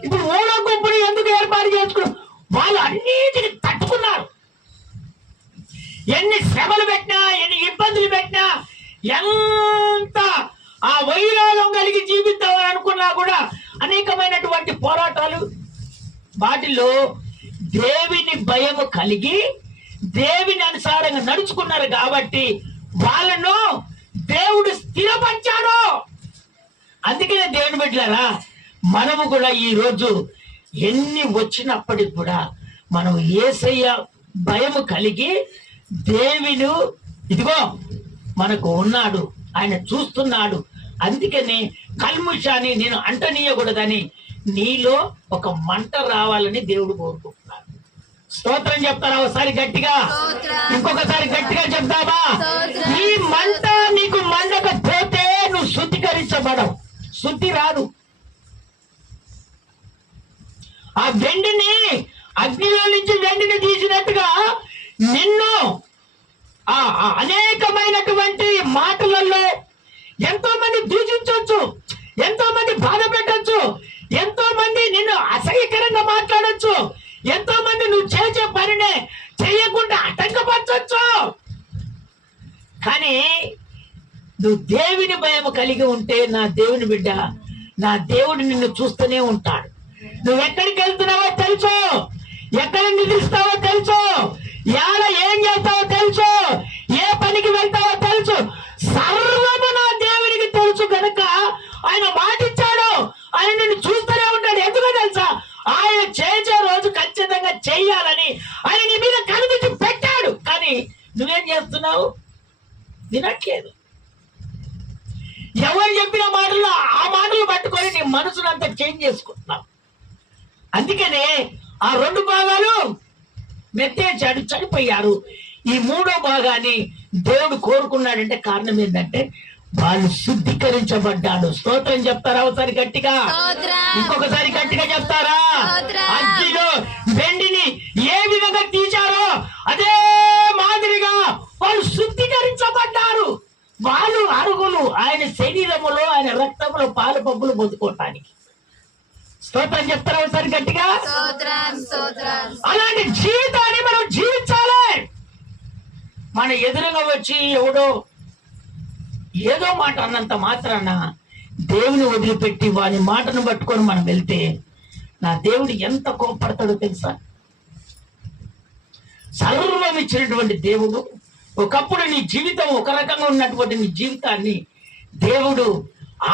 ఇప్పుడు 3వ గుంపుని ఎందుకు ఏర్పాటు చేసుకున్నారు? వాళ్ళు అన్నిటిని తట్టుకున్నారు. ఎన్ని శ్రమలు పెట్టినా, ఎన్ని ఇబ్బందులు పెట్టినా, ఎంత ఆ వైరాగం కలిగి జీవిద్దామని అనుకున్నా కూడా అనేకమైనటువంటి పోరాటాలు, వాటిలో దేవుని భయము కలిగి దేవుని అనుసారంగా నడుచుకున్నారు కాబట్టి వాళ్ళను దేవుడు స్థిరపరిచాడు. అందుకనే దేవుని బిడ్డలారా, మనము కూడా ఈ రోజు ఎన్ని వచ్చినప్పటికి కూడా మనం యేసయ్య భయము కలిగి దేవుడు ఇదిగో మనకు ఉన్నాడు, ఆయన చూస్తున్నాడు. అందుకనే కల్ముషాన్ని నేను అంటనీయకూడదని నీలో ఒక మంట రావాలని దేవుడు కోరుకుంటున్నాడు. స్తోత్రం చెప్తారా ఒకసారి గట్టిగా? ఇంకొకసారి గట్టిగా చెప్తావా? ఈ మంట నీకు మండకపోతే నువ్వు శుద్ధీకరించబడవు, శుద్ధి రాదు. ఆ వెండిని అగ్నిలో నుంచి వెండిని తీసినట్టుగా నిన్ను ఆ అనేకమైనటువంటి మాటలలో ఎంతో మంది దూషించవచ్చు, ఎంతో మంది బాధ పెట్టచ్చు, ఎంతో మంది నిన్ను అసహ్యకరంగా మాట్లాడచ్చు, ఎంతో మంది నువ్వు చేసే పనినే చేయకుండా ఆటంకపరచచ్చు. కానీ నువ్వు దేవుని భయం కలిగి ఉంటే, నా దేవుని బిడ్డ, నా దేవుడు నిన్ను చూస్తూనే ఉంటాడు. నువ్వు ఎక్కడికి వెళ్తున్నావో తెలుసు, ఎక్కడ నిద్రిస్తావో తెలుసు, ఏడ ఏం చేస్తావో తెలుసు, ఏ పనికి వెళ్తావో తెలుసు, సర్వము నా దేవునికి తెలుసు. కనుక ఆయన మాటిచ్చాడు, ఆయన నిన్ను చూస్తూనే ఉంటాడు. ఎందుకో తెలుసా? ఆయన చేసే రోజు ఖచ్చితంగా చెయ్యాలని ఆయన నీ మీద కనిపించి పెట్టాడు. కానీ నువ్వేం చేస్తున్నావు? వినట్లేదు. ఎవరు చెప్పిన మాటలు ఆ మాటలు పట్టుకొని నీ మనసును అంతా చేంజ్ చేసుకుంటున్నావు. అందుకనే ఆ 2 భాగాలు మెత్తేచాడు, చనిపోయారు. ఈ 3వ భాగాన్ని దేవుడు కోరుకున్నాడంటే కారణం ఏంటంటే వాళ్ళు శుద్ధీకరించబడ్డాడు. స్తోత్రం చెప్తారా ఒకసారి గట్టిగా? ఇంకొకసారి గట్టిగా చెప్తారా? అగ్నిలో వెండిని ఏ విధంగా తీశారో అదే మాదిరిగా వాళ్ళు శుద్ధీకరించబడ్డారు. వాళ్ళు అరుగులు ఆయన శరీరములో, ఆయన రక్తంలో పాలు పబ్బులు పొందుకోవటానికి. స్తోత్రం చెప్తారా ఒకసారి గట్టిగా? అలాంటి జీవితాన్ని మనం జీవించాలి. మన ఎదురుగా వచ్చి ఎవడో ఏదో మాట అన్నంత మాత్రాన దేవుని వదిలిపెట్టి వాని మాటను పట్టుకొని మనం వెళ్తే నా దేవుడు ఎంత కోపడతాడో తెలుసా? సర్వం ఇచ్చినటువంటి దేవుడు ఒకప్పుడు నీ జీవితం ఒక రకంగా ఉన్నటువంటి నీ జీవితాన్ని దేవుడు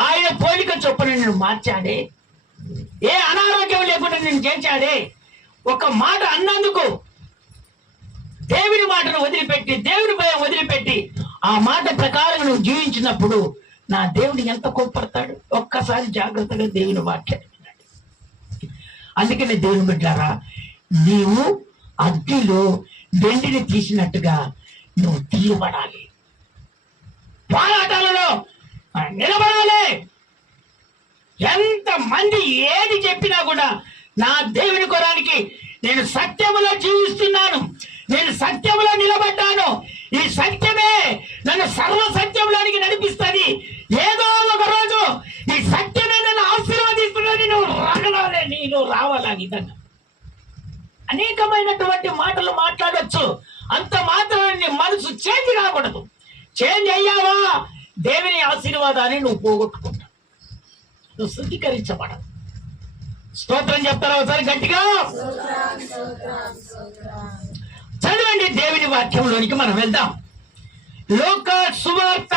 ఆయన పోలిక చొప్పున నేను మార్చాడే, ఏ అనారోగ్యం లేకుండా నేను చేశాడే. ఒక మాట అన్నందుకు దేవుని మాటను వదిలిపెట్టి, దేవుని భయం వదిలిపెట్టి ఆ మాట ప్రకారం నువ్వు జీవించినప్పుడు నా దేవుడు ఎంత కోపడతాడు? ఒక్కసారి జాగ్రత్తగా దేవుని వాక్యాన్ని వినండి. అందుకని దేవుని బిడ్డారా, నీవు అగ్నిలో వెండిని తీసినట్టుగా నువ్వు తీయబడాలి. పోరాటాలలో నిలబడాలి. ఎంత మంది ఏది చెప్పినా కూడా నా దేవుని కొరానికి నేను సత్యములో జీవిస్తున్నాను, నేను సత్యములో నిలబడ్డాను, ఈ సత్యమే నన్ను సర్వ సత్యంలోనికి నడిపిస్తుంది, ఏదో ఒక రోజు ఈ సత్యమే నన్ను ఆశీర్వదిస్తున్నది, నువ్వు రాగలాలే, నీలో రావాలా విధంగా అనేకమైనటువంటి మాటలు మాట్లాడొచ్చు. అంత మాత్రం నీ మనసు చేంజ్ కాకూడదు. చేంజ్ అయ్యావా దేవుని ఆశీర్వాదాన్ని నువ్వు పోగొట్టుకుంటావు, నువ్వు శుద్ధీకరించబడవు. స్తోత్రం చెప్తారా ఒకసారి గట్టిగా? చదవండి దేవుని వాక్యంలోనికి మనం వెళ్దాం. లూకా సువార్త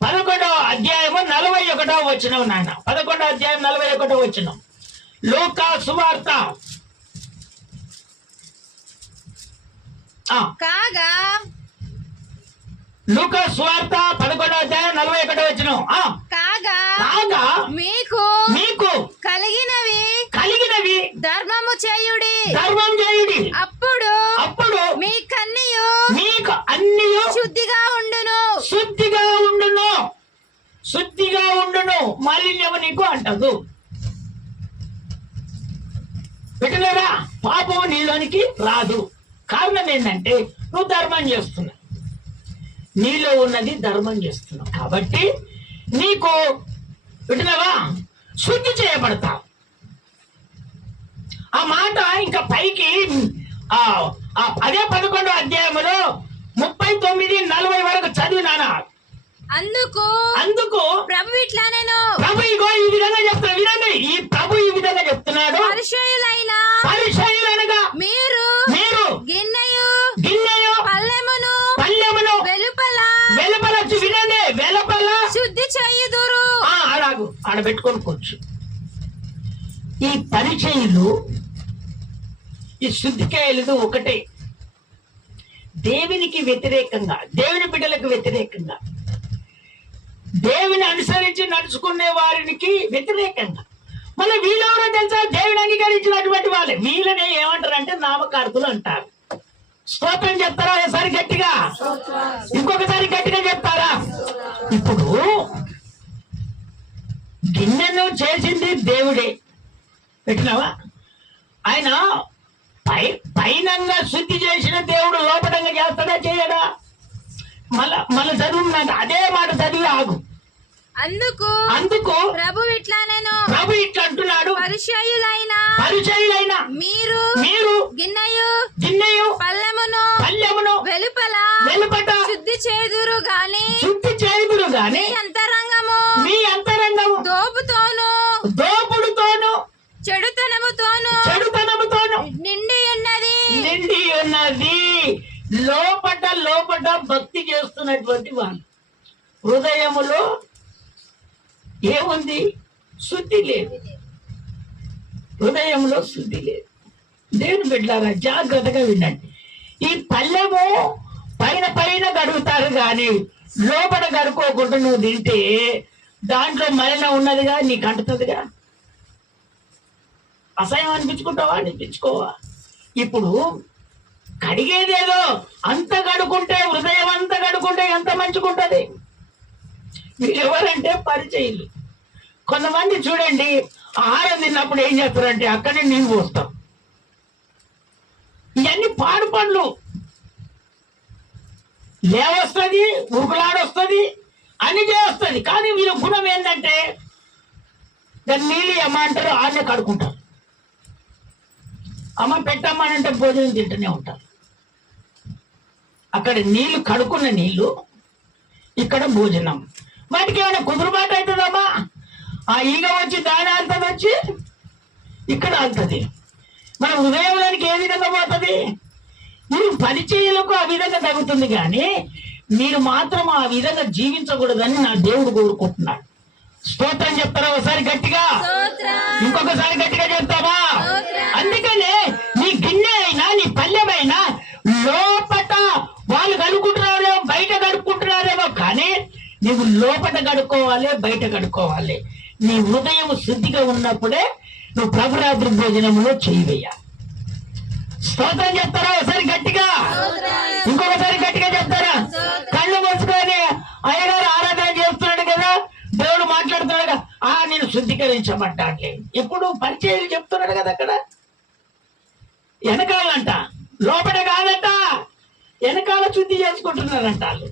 11వ అధ్యాయము 41వ వచనం. నాయన 11వ అధ్యాయం 41వ వచనం. లూకా సువార్త. కాగా లూకా సువార్త 11:41. కాగా కాగా మీకు మీకు కలిగినవి ధర్మం చేయుడి. అప్పుడు మీ కన్నియు మీకు అన్నియు శుద్ధిగా ఉండును. శుద్ధిగా ఉండును, మాలిన్యము నీకు అంటదు. పెట్టలేదా? పాపము నీలోనికి రాదు. కారణం ఏంటంటే నువ్వు ధర్మం చేస్తున్నావు, నీలో ఉన్నది ధర్మం చేస్తున్నావు కాబట్టి నీకు పెట్టినవా శుద్ధి చేయబడతావు. ఆ మాట ఇంకా పైకి అదే 11వ అధ్యాయంలో 39-40 వరకు చదివినానా. అందుకు ప్రభు ఇట్లా నేను ప్రభు ఇగో ఈ విధంగా చెప్తున్నాడు. వినండి, ఈ ప్రభు ఈ విధంగా చెప్తున్నాడు. పరిచయులనగా మీరు గిన్నెయు పల్లెమును వెలుపల వినండి, వెలుపల శుద్ధి చేయుదురు. అలాగు ఆడబెట్టుకోనుకోవచ్చు. ఈ పరిచయులు, ఈ శుద్ధికాయలు ఒకటే. దేవునికి వ్యతిరేకంగా, దేవుని బిడ్డలకు వ్యతిరేకంగా, దేవుని అనుసరించి నడుచుకునే వారికి వ్యతిరేకంగా. మళ్ళీ వీళ్ళెవరో తెలుసా? దేవుని అంగీకరించినటువంటి వాళ్ళే. వీళ్ళనే ఏమంటారంటే నామకార్థులు అంటారు. స్తోత్రం చెప్తారా ఒకసారి గట్టిగా? ఇంకొకసారి గట్టిగా చెప్తారా? ఇప్పుడు గిన్నెను చేసింది దేవుడే. పెట్టినావా? ఆయన పైనంగా శుద్ధి చేసిన దేవుడు లోపటంగా చేస్తాడా చేయడా? మళ్ళా చదువు, నాకు అదే మాట చదివి ఆగు. అందుకు ప్రభు ఇట్లా అంటున్నాడు. పరిచయులైన మీరు గిన్నెయు పల్లెమును వెలుపట శుద్ధి చేదురు గాని మీ అంతరంగము దోపుడుతోను చెడుతనముతోను నిండి ఉన్నది. లోపట భక్తి చేస్తున్నటువంటి వాళ్ళు హృదయములో ఏముంది? శుద్ధి లేదు. హృదయంలో శుద్ధి లేదు. దేవుని బిడ్డలారా జాగ్రత్తగా వినండి. ఈ పల్లెము పైన గడుగుతారు కానీ లోపల గడుకోకుండా నువ్వు తింటే దాంట్లో మలినం ఉన్నదిగా, నీకు అంటుతుందిగా. అసహ్యం అనిపించుకోవా? ఇప్పుడు కడిగేదేదో అంత గడుకుంటే, హృదయం అంతా గడుకుంటే ఎంత మంచుకుంటది. వీళ్ళెవరంటే పరిచయులు. కొంతమంది చూడండి, ఆహారం తిన్నప్పుడు ఏం చేస్తారంటే అక్కడే నీళ్ళు పోస్తాం. ఇవన్నీ పాడు పనులు. లేవొస్తుంది, ఉరుకులాడొస్తుంది, అన్ని చేస్తుంది. కానీ వీళ్ళ గుణం ఏంటంటే దాన్ని నీళ్ళు ఏమంటారు, ఆడనే కడుకుంటారు. అమ్మ పెట్టమ్మనంటే భోజనం తింటూనే ఉంటారు. అక్కడ నీళ్లు కడుక్కున్న నీళ్లు, ఇక్కడ భోజనం. వాటికి ఏమైనా కుదురుబాటు అవుతుందమ్మా? ఆ ఈగ వచ్చి దాని ఆలుతుంది, వచ్చి ఇక్కడ ఆలుతుంది. మన హృదయంలోనికి ఏ విధంగా పోతుంది? మీరు పరిచయాలకు ఆ విధంగా తగ్గుతుంది కానీ మీరు మాత్రం ఆ విధంగా జీవించకూడదని నా దేవుడు కోరుకుంటున్నాడు. స్తోత్రం చెప్తారా ఒకసారి గట్టిగా? ఇంకొకసారి గట్టిగా చెప్తావా? అందుకనే నీ గిన్నె అయినా నీ పల్లెమైనా లోపట వాళ్ళు కడుక్కుంటున్నారేమో, బయట కడుక్కుంటున్నారేమో, కానీ నీవు లోపట కడుక్కోవాలి, బయట కడుక్కోవాలి. నీ హృదయం శుద్ధిగా ఉన్నప్పుడే నువ్వు ప్రభురాత్రి భోజనంలో చేయవేయాలి. స్తోత్రం చెప్తారా ఒకసారి గట్టిగా? ఇంకొకసారి గట్టిగా చెప్తారా? కళ్ళు మూసుకొని అయ్యగారు ఆరాధన చేస్తున్నాడు కదా, దేవుడు మాట్లాడుతున్నాడు కదా, నేను శుద్ధీకరించమంటాడులే. ఎప్పుడు పరిచయాలు చెప్తున్నాడు కదా. అక్కడ వెనకాలంట, లోపల కాదంట. వెనకాల శుద్ధి చేసుకుంటున్నారంట. వాళ్ళు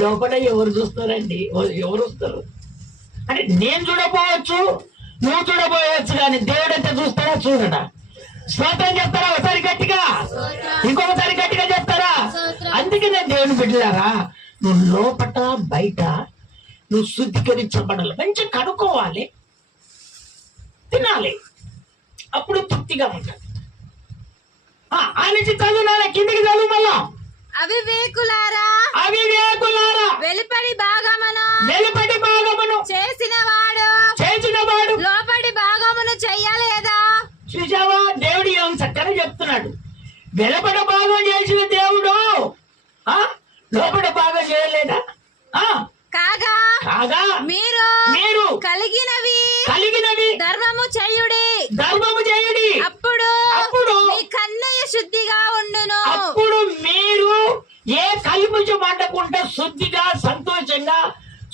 లోపల ఎవరు చూస్తారండి? ఎవరు వస్తారు అంటే నేను చూడపోవచ్చు, నువ్వు చూడపోవచ్చు, కానీ దేవుడు ఎంత చూస్తాడా చూడడా? స్తోత్రం చెప్తారా ఒకసారి గట్టిగా? ఇంకొకసారి గట్టిగా చెప్తారా? అందుకనే దేవుని బిడ్డలారా, నువ్వు లోపట బయట నువ్వు శుద్ధీకరించబడాలి. మంచిగా కడుక్కోవాలి, తినాలి, అప్పుడు తృప్తిగా ఉంటుంది. ఆ నుంచి చదువు, కిందికి చదువు. మళ్ళా అవివేకులారా వెలుపటి భాగమును చేసినవాడు లోపటి భాగమును చెయ్యలేదా? చూసావా? దేవుడు ఏం చక్కగా చెప్తున్నాడు. వెలుపటి భాగం చేసిన దేవుడు లోపల భాగం చేయలేదా? కల్ముషం అంటకుండా శుద్ధిగా సంతోషంగా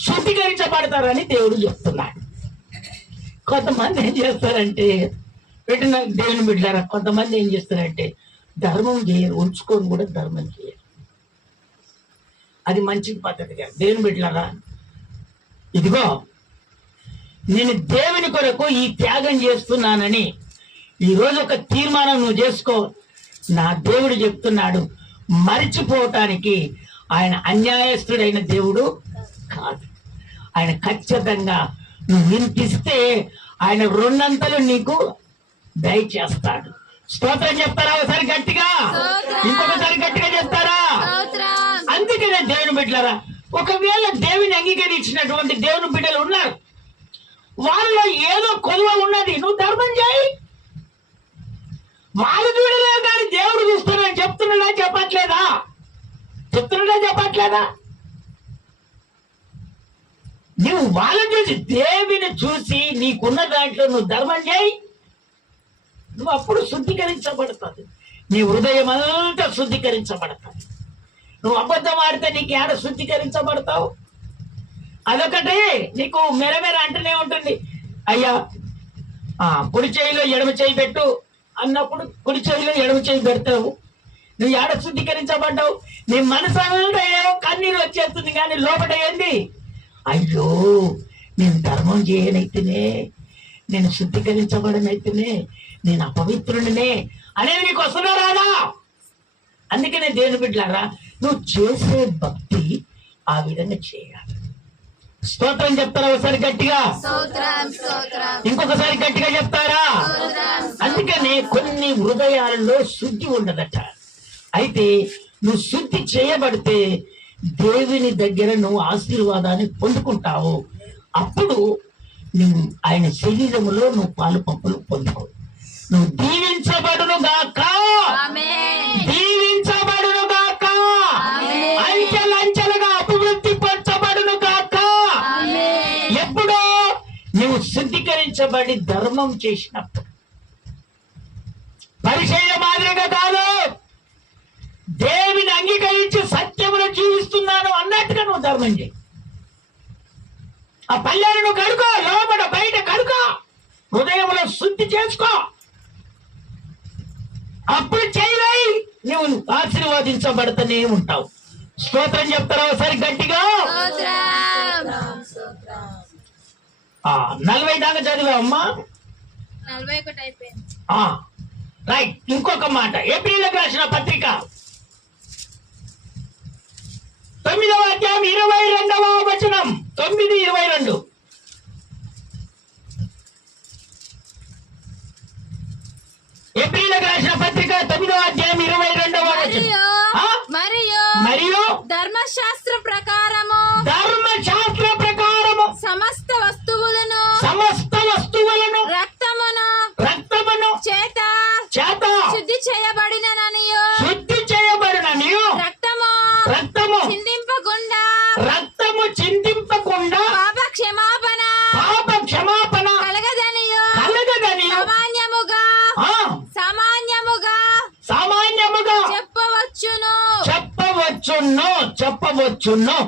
శుద్ధీకరించబడతారని దేవుడు చెప్తున్నాడు. కొంతమంది ఏం చేస్తారంటే పెట్టిన దేవుని బిడ్డారా, కొంతమంది ఏం చేస్తారంటే ధర్మం చేయరు, ఉంచుకొని కూడా ధర్మం చేయరు. అది మంచి పద్ధతి కాదు. దేవుని బిడ్డారా, ఇదిగో నేను దేవుని కొరకు ఈ త్యాగం చేస్తున్నానని ఈరోజు ఒక తీర్మానం నువ్వు చేసుకో. నా దేవుడు చెప్తున్నాడు, మరిచిపోవటానికి ఆయన అన్యాయస్తుడైన దేవుడు కాదు. ఆయన ఖచ్చితంగా నువ్వు వినిపిస్తే ఆయన రెండంతలు నీకు దయచేస్తాడు. స్తోత్రం చెప్తారా ఒకసారి గట్టిగా? ఇంకొకసారి గట్టిగా చెప్తారా? అందుకనే దేవుని బిడ్డలారా, ఒకవేళ దేవుని అంగీకరించినటువంటి దేవుని బిడ్డలు ఉన్నారు, వాళ్ళలో ఏదో కొలువ ఉన్నది, నువ్వు ధర్మం చేయి. వాళ్ళు చూడలేదు కానీ దేవుడు చూస్తున్నాడు. చెప్తున్నాడా చెప్పట్లేదా? నువ్వు వాళ్ళని చూసి దేవుని చూసి నీకున్న దాంట్లో నువ్వు ధర్మం చేయి. నువ్వు అప్పుడు శుద్ధీకరించబడతావు. నీ హృదయం అంతా శుద్ధీకరించబడతావు. నువ్వు అబద్ధం ఆడితే నీకు ఏడ శుద్ధీకరించబడతావు? అదొకటి నీకు మెరమెర అంటూనే ఉంటుంది. అయ్యా కుడి చేయిలో ఎడమ చేయి పెట్టు అన్నప్పుడు కుడి చేయిలో ఎడమ చేయి పెడతావు. నువ్వు ఏడ శుద్ధీకరించబడ్డావు? నీ మనసు అంతా ఏమో కన్నీరు వచ్చేస్తుంది, కానీ లోపల ఏంది? అయ్యో నేను ధర్మం చేయనైతేనే, నేను శుద్ధీకరించబడనైతేనే, నేను అపవిత్రుడినే అనేది నీకు వస్తుందా రాదా? అందుకనే దేవుని బిడ్డలారా, నువ్వు చేసే భక్తి ఆ విధంగా చేయాలి. స్తోత్రం చెప్తారా ఒకసారి గట్టిగా? ఇంకొకసారి గట్టిగా చెప్తారా? అందుకనే కొన్ని హృదయాలలో శుద్ధి ఉండదట. అయితే నువ్వు శుద్ధి చేయబడితే దేవుని దగ్గర నువ్వు ఆశీర్వాదాన్ని పొందుకుంటావు. అప్పుడు నువ్వు ఆయన శరీరములో నువ్వు పాలు పంపులు పొందుకో. నువ్వు దీవించబడును గాక, దీవించబడును గాక, అంచెలంచెలుగా అభివృద్ధి పరచబడును గాక. ఎప్పుడో నువ్వు శుద్ధీకరించబడి ధర్మం చేసినప్పుడు, పరిచయ మాదిరిగా కాదు, దేవుని అంగీకరించి సత్యమును జీవిస్తున్నాను అన్నట్టుగా నువ్వు ధర్మం చేయి. ఆ పల్లెను నువ్వు కడుకో, లోపల బయట కడుకో, హృదయంలో శుద్ధి చేసుకో. అప్పుడు చేయలేయి, నువ్వు ఆశీర్వాదించబడుతూనే ఉంటావు. స్తోత్రం చెప్తారా ఒకసారి గట్టిగా? 40 దాకా చదివామ్మా? 41 అయిపోయింది. రైట్. ఇంకొక మాట, ఏప్రిల్కి రాసిన పత్రిక 9వ అధ్యాయం 22వ వచనం. 9:22. ఏప్రిల్కి రాసిన పత్రిక 9వ అధ్యాయం 22వ వచనం. మరియు ధర్మశాస్త్ర ప్రకారము సమస్త వస్తువులను రక్తమును చేత శుద్ధి చేయబడిననియు రక్తము చిందింపకుండా పాప క్షమాపణ కలగదనియు సామాన్యముగా చెప్పవచ్చును.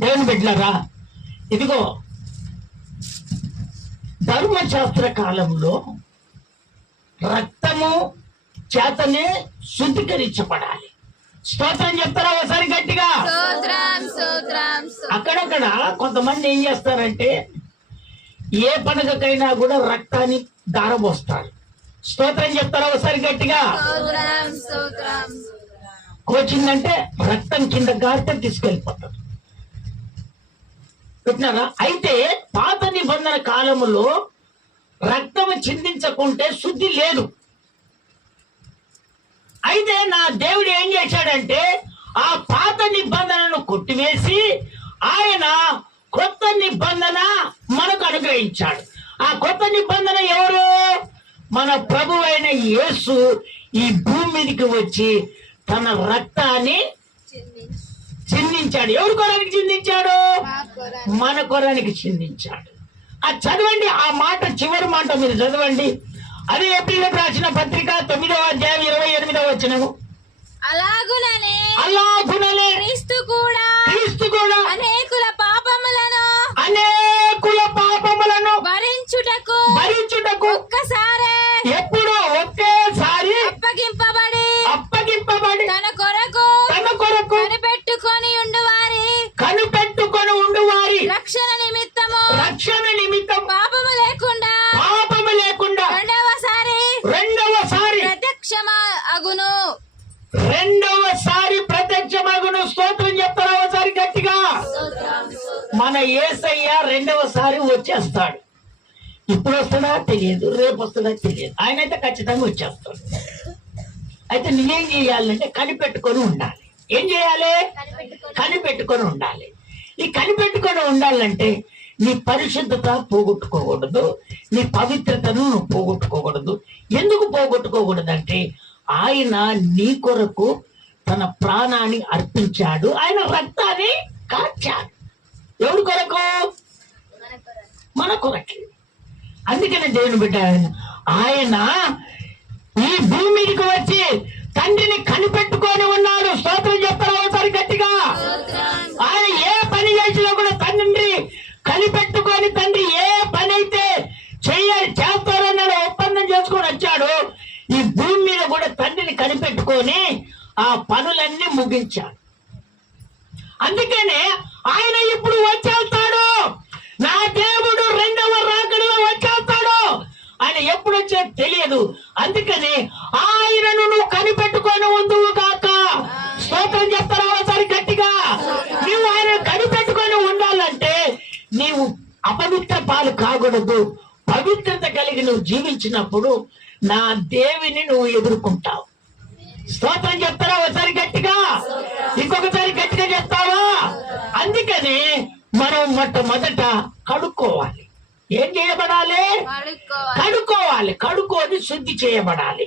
దేవుని బిడ్డలారా, ఇదిగో ధర్మశాస్త్ర కాలంలో రక్తము చేతనే శుద్ధీకరించబడాలి. స్తోత్రం చెప్తారా ఒకసారి గట్టిగా? అక్కడక్కడ కొంతమంది ఏం చేస్తారంటే ఏ పండుగకైనా కూడా రక్తాన్ని దారబోస్తారు. స్తోత్రం చెప్తారా ఒకసారి గట్టిగా? కోచిందంటే రక్తం కింద గారితే తీసుకెళ్ళిపోతారు. పెట్టినారా? అయితే పాత నిబంధన కాలములో రక్తము చిందించకుంటే శుద్ధి లేదు. అయితే నా దేవుడు ఏం చేశాడంటే ఆ పాత నిబంధనను కొట్టివేసి ఆయన కొత్త నిబంధన మనకు అనుగ్రహించాడు. ఆ కొత్త నిబంధన ఎవరు? మన ప్రభువైన యేసు ఈ భూమి మీదకి వచ్చి తన రక్తాన్ని చిందించాడు. ఎవరి కొరానికి చిందించాడు? మన కొరానికి చిందించాడు. అది చదవండి, ఆ మాట చివరి మాట మీరు చదవండి. అది ఏప్రిల్కి రాసిన పత్రిక 9వ అధ్యాయం 28వ వచనము. అలాగుననే యేసయ్య రెండవసారి వచ్చేస్తాడు. ఇప్పుడు వస్తాడా తెలియదు, రేపు వస్తాడా తెలియదు, ఆయన అయితే ఖచ్చితంగా వచ్చేస్తాడు. అయితే నువ్వేం చేయాలంటే కనిపెట్టుకొని ఉండాలి. ఏం చేయాలి? కనిపెట్టుకొని ఉండాలి. ఈ కనిపెట్టుకొని ఉండాలంటే నీ పరిశుద్ధత పోగొట్టుకోకూడదు, నీ పవిత్రతను నువ్వు పోగొట్టుకోకూడదు. ఎందుకు పోగొట్టుకోకూడదు అంటే ఆయన నీ కొరకు తన ప్రాణాన్ని అర్పించాడు, ఆయన రక్తాన్ని కార్చాడు. ఎవరి కొరకు? మన కొరకే. అందుకనే దేవుని బిడ్డ ఆయన ఈ భూమి మీదకి వచ్చి తండ్రిని కనిపెట్టుకొని ఉన్నాడు. స్తోత్రం చెప్తారు ఒకసారి గట్టిగా. ఆయన ఏ పని చేసినా కూడా తండ్రిని కనిపెట్టుకొని, తండ్రి ఏ పని అయితే చేస్తారన్నాడు ఒప్పందం చేసుకొని వచ్చాడు. ఈ భూమి మీద కూడా తండ్రిని కనిపెట్టుకొని ఆ పనులన్నీ ముగించాడు. అందుకనే ఆయన ఇప్పుడు వచ్చేస్తాడు. నా దేవుడు రెండవ రాకడలో వచ్చేస్తాడు. ఆయన ఎప్పుడు వచ్చే తెలియదు. అందుకని ఆయనను నువ్వు కనిపెట్టుకొని ఉందువు కాక. స్తోత్రం చెప్తారా ఒకసారి గట్టిగా. నువ్వు ఆయన కనిపెట్టుకొని ఉండాలంటే నీవు అపవిత్ర పాలు కాకూడదు. పవిత్రత కలిగి నువ్వు జీవించినప్పుడు నా దేవుని నువ్వు ఎదుర్కొంటావు. స్తోత్రం చెప్తారా ఒకసారి గట్టిగా? ఇంకొకసారి గట్టిగా చెప్తావా? అందుకని మనం మొట్టమొదట కడుక్కోవాలి. ఏం చేయబడాలి? కడుక్కోవాలి. కడుక్కొని శుద్ధి చేయబడాలి.